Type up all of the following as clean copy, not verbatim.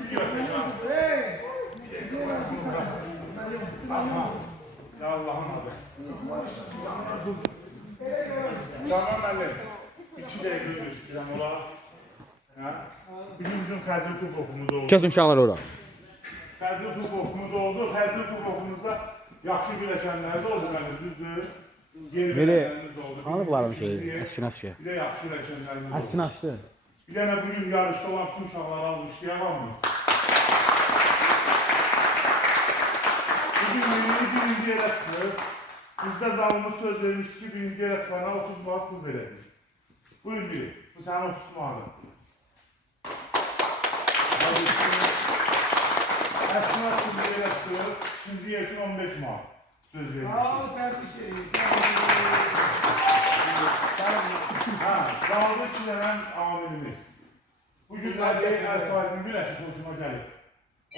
Video çəkəm. Ya Allah'ın adı. Canan müəllim, 2 dəqiqə gözür istəyirəm olar. Bizim Xəzri Kubokumuz oldu. Kesin şanlar ora. Xəzri Kubokumuz oldu. Xəzri Kubokumuzda yaxşı güləşənlər də oldu mənim, düzdür. Böyle hanıqların şeyi, əski. Bir də yaxşı güləşənlərimiz oldu. Əski. Bir dənə bugün yarışda olan bütün uşaqları almış deyəməm miyiz? Bugün birinci yerə çıxır. Bizdə zalımız söz vermişdi ki, birinci yerə çıxana 30 manat pul verəcək. Buyur bir, bu sənin 30 manatın. Əsma ikinci yerə çıxır, ikinci yer üçün 15 manat söz vermişdi. Qaldı 2 dənə amilimiz. Bu günlərdə əl sahibinin güləşi xoşuma gəlir.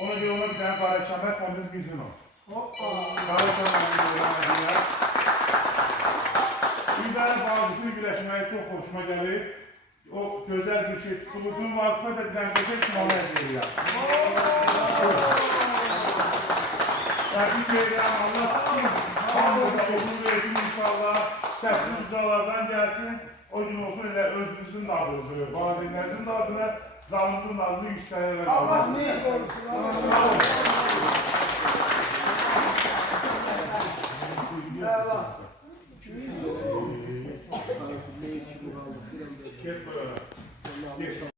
Ona görə ona bir dənə qara kəmər təmiz güzün ol. Qara kəmərini görənlər. Bir dənə bağlıqlı güləşməyi çox xoşuma gəlir. O gözəl bir şey tutulursun, vaqıfa da bir dənə gözəl kinalı edir. Təbrik edirəm, Allah hamımıza oğul versin inşallah. Səsiz ucalardan gəlsin. O gün olsun elə özünüzün də adınızı, valideynlərinizin də adını, zalınızın da adını yüksələrək. Allah sizi qorusun.